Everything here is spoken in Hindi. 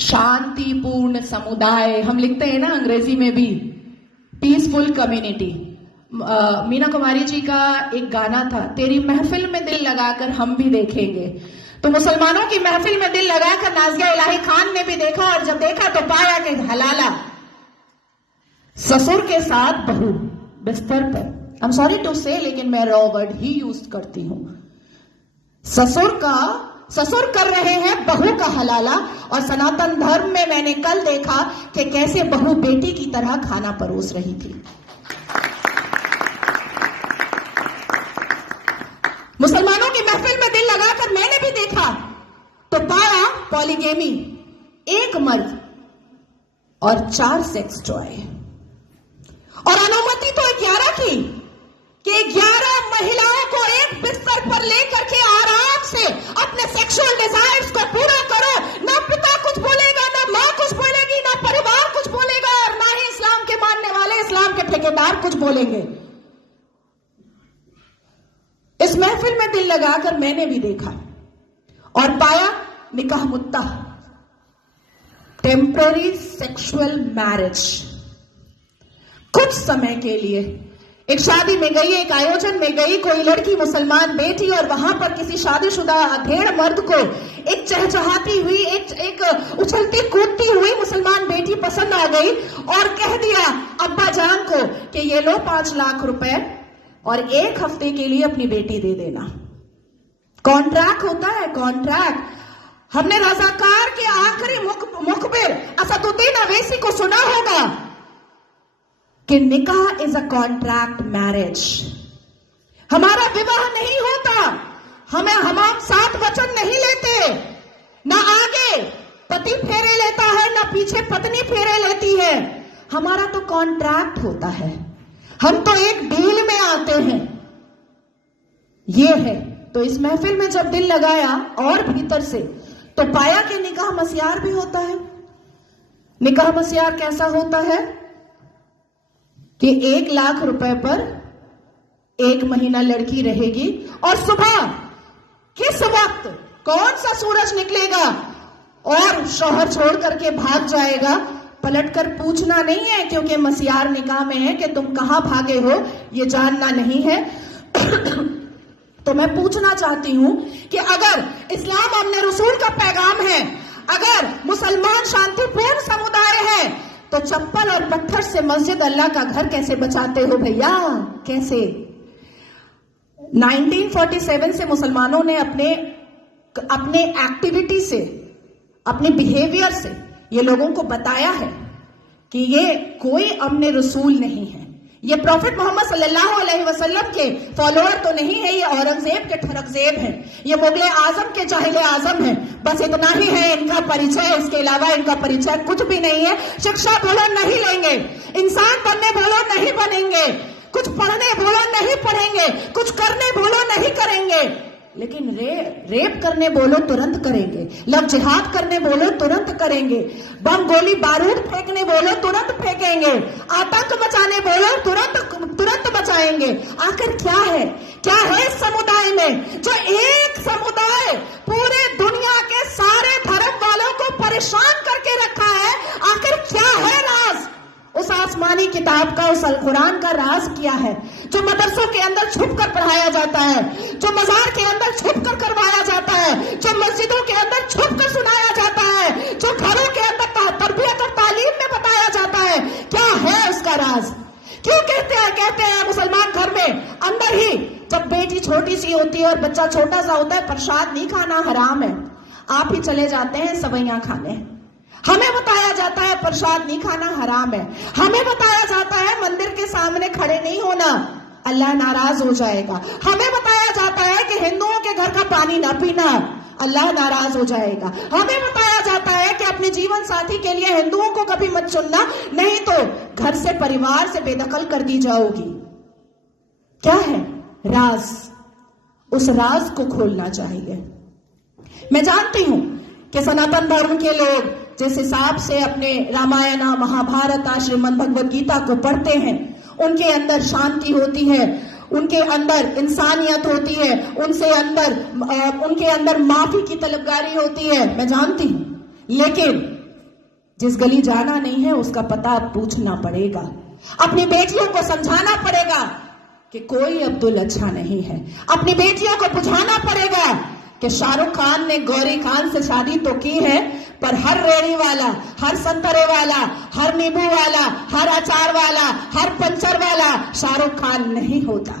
शांतिपूर्ण समुदाय, हम लिखते हैं ना अंग्रेजी में भी, पीसफुल कम्युनिटी। मीना कुमारी जी का एक गाना था, तेरी महफिल में दिल लगाकर हम भी देखेंगे। तो मुसलमानों की महफिल में दिल लगाकर नाज़िया इलाही खान ने भी देखा, और जब देखा तो पाया कि हलाला ससुर के साथ बहू बिस्तर पर, आई एम सॉरी टू से, लेकिन मैं रॉ वर्ड ही यूज करती हूं। ससुर कर रहे हैं बहू का हलाला। और सनातन धर्म में मैंने कल देखा कि कैसे बहू बेटी की तरह खाना परोस रही थी। मुसलमानों की महफिल में दिल लगाकर मैंने भी देखा तो पाया पॉलीगेमी, एक मर्द और 4 सेक्स टॉय। और अनुमति तो 11 की, कि 11 महिलाओं को एक बिस्तर पर लेकर के आराम से अपने सेक्सुअल डिजायर्स को पूरा करो। ना पिता कुछ बोलेगा, ना मां कुछ बोलेगी, ना परिवार कुछ बोलेगा, और ना ही इस्लाम के मानने वाले, इस्लाम के ठेकेदार कुछ बोलेंगे। इस महफिल में दिल लगाकर मैंने भी देखा और पाया निकाह मुत्ता, टेम्पररी सेक्सुअल मैरिज। कुछ समय के लिए एक शादी में गई, एक आयोजन में गई, कोई लड़की मुसलमान बैठी और वहां पर किसी शादीशुदा अधेड़ मर्द को एक चहचहाती हुई, एक उछलती कूदती हुई मुसलमान बेटी पसंद आ गई और कह दिया अब्बा जान को कि ये लो 5 लाख रुपए और 1 हफ्ते के लिए अपनी बेटी दे देना। कॉन्ट्रैक्ट होता है, कॉन्ट्रैक्ट। हमने रजाकार के आखिरी मुखबिर असदुद्दीन अवैसी को सुना होगा कि निकाह इज अ कॉन्ट्रैक्ट मैरिज। हमारा विवाह नहीं होता, हम 7 वचन नहीं लेते, ना आगे पति फेरे लेता है, ना पीछे पत्नी फेरे लेती है। हमारा तो कॉन्ट्रैक्ट होता है, हम तो एक डील में आते हैं। ये है। तो इस महफिल में जब दिल लगाया और भीतर से, तो पाया कि निकाह मस्यार भी होता है। निकाह मस्यार कैसा होता है कि 1 लाख रुपए पर 1 महीना लड़की रहेगी, और सुबह किस वक्त कौन सा सूरज निकलेगा और शौहर छोड़ करके भाग जाएगा, पलटकर पूछना नहीं है, क्योंकि मस्यार निकाह में है कि तुम कहां भागे हो ये जानना नहीं है। तो मैं पूछना चाहती हूं कि अगर इस्लाम हमने रसूल का पैगाम है, अगर मुसलमान शांतिपूर्ण समुदाय है, तो चप्पल और पत्थर से मस्जिद अल्लाह का घर कैसे बचाते हो भैया? कैसे? 1947 से मुसलमानों ने अपने एक्टिविटी से, अपने बिहेवियर से ये लोगों को बताया है कि ये कोई अमने रसूल नहीं है, ये प्रॉफिट मोहम्मद सल्लल्लाहु अलैहि वसल्लम के फॉलोअर तो नहीं है, ये औरंगजेब के ठरकजेब हैं, ये मुगले आजम के जाहिले आजम हैं। बस इतना ही है इनका परिचय, इसके अलावा इनका परिचय कुछ भी नहीं है। शिक्षा बोलो नहीं लेंगे, इंसान बनने बोलो नहीं बनेंगे, कुछ पढ़ने बोलो नहीं पढ़ेंगे, कुछ करने बोलो नहीं करेंगे, लेकिन रेप करने बोलो तुरंत करेंगे, लव जिहाद करने बोलो तुरंत करेंगे, बम गोली बारूद फेंकने बोलो तुरंत फेंकेंगे, आतंक मचाने बोलो तुरंत मचाएंगे। आखिर क्या है इस समुदाय में जो एक समुदाय पूरे दुनिया के सारे धर्म वालों को परेशान करके रखा है? आखिर क्या है राज उस आसमानी किताब का, उस अल कुरान का राज क्या है जो मदरसों के अंदर छुप कर पढ़ाया जाता है, जो मजार के अंदर छुप कर करवाया जाता है, जो मस्जिदों के अंदर छुप कर सुनाया जाता है, जो घरों के अंदर तरबियत और तालीम में बताया जाता है? क्या है उसका राज? क्यों कहते हैं मुसलमान घर में अंदर ही जब बेटी छोटी सी होती है और बच्चा छोटा सा होता है, प्रसाद नहीं खाना हराम है, आप ही चले जाते हैं सवैयां खाने। हमें बताया जाता है प्रसाद नहीं खाना हराम है, हमें बताया जाता है मंदिर के सामने खड़े नहीं होना, अल्लाह नाराज हो जाएगा, हमें बताया जाता है कि हिंदुओं के घर का पानी ना पीना, अल्लाह नाराज हो जाएगा, हमें बताया जाता है कि अपने जीवन साथी के लिए हिंदुओं को कभी मत चुनना, नहीं तो घर से, परिवार से बेदखल कर दी जाओगी। क्या है राज? उस राज को खोलना चाहिए। मैं जानती हूं कि सनातन धर्म के लोग जिस हिसाब से अपने रामायण, महाभारत, श्रीमद् भगवद गीता को पढ़ते हैं, उनके अंदर शांति होती है, उनके अंदर इंसानियत होती है, उनके अंदर माफी की तलबगारी होती है, मैं जानती हूं। लेकिन जिस गली जाना नहीं है उसका पता अब पूछना पड़ेगा। अपनी बेटियों को समझाना पड़ेगा कि कोई अब्दुल अच्छा नहीं है। अपनी बेटियों को बुझाना पड़ेगा कि शाहरुख खान ने गौरी खान से शादी तो की है, पर हर रेड़ी वाला, हर संतरे वाला, हर नींबू वाला, हर अचार वाला, हर पंचर वाला शाहरुख खान नहीं होता।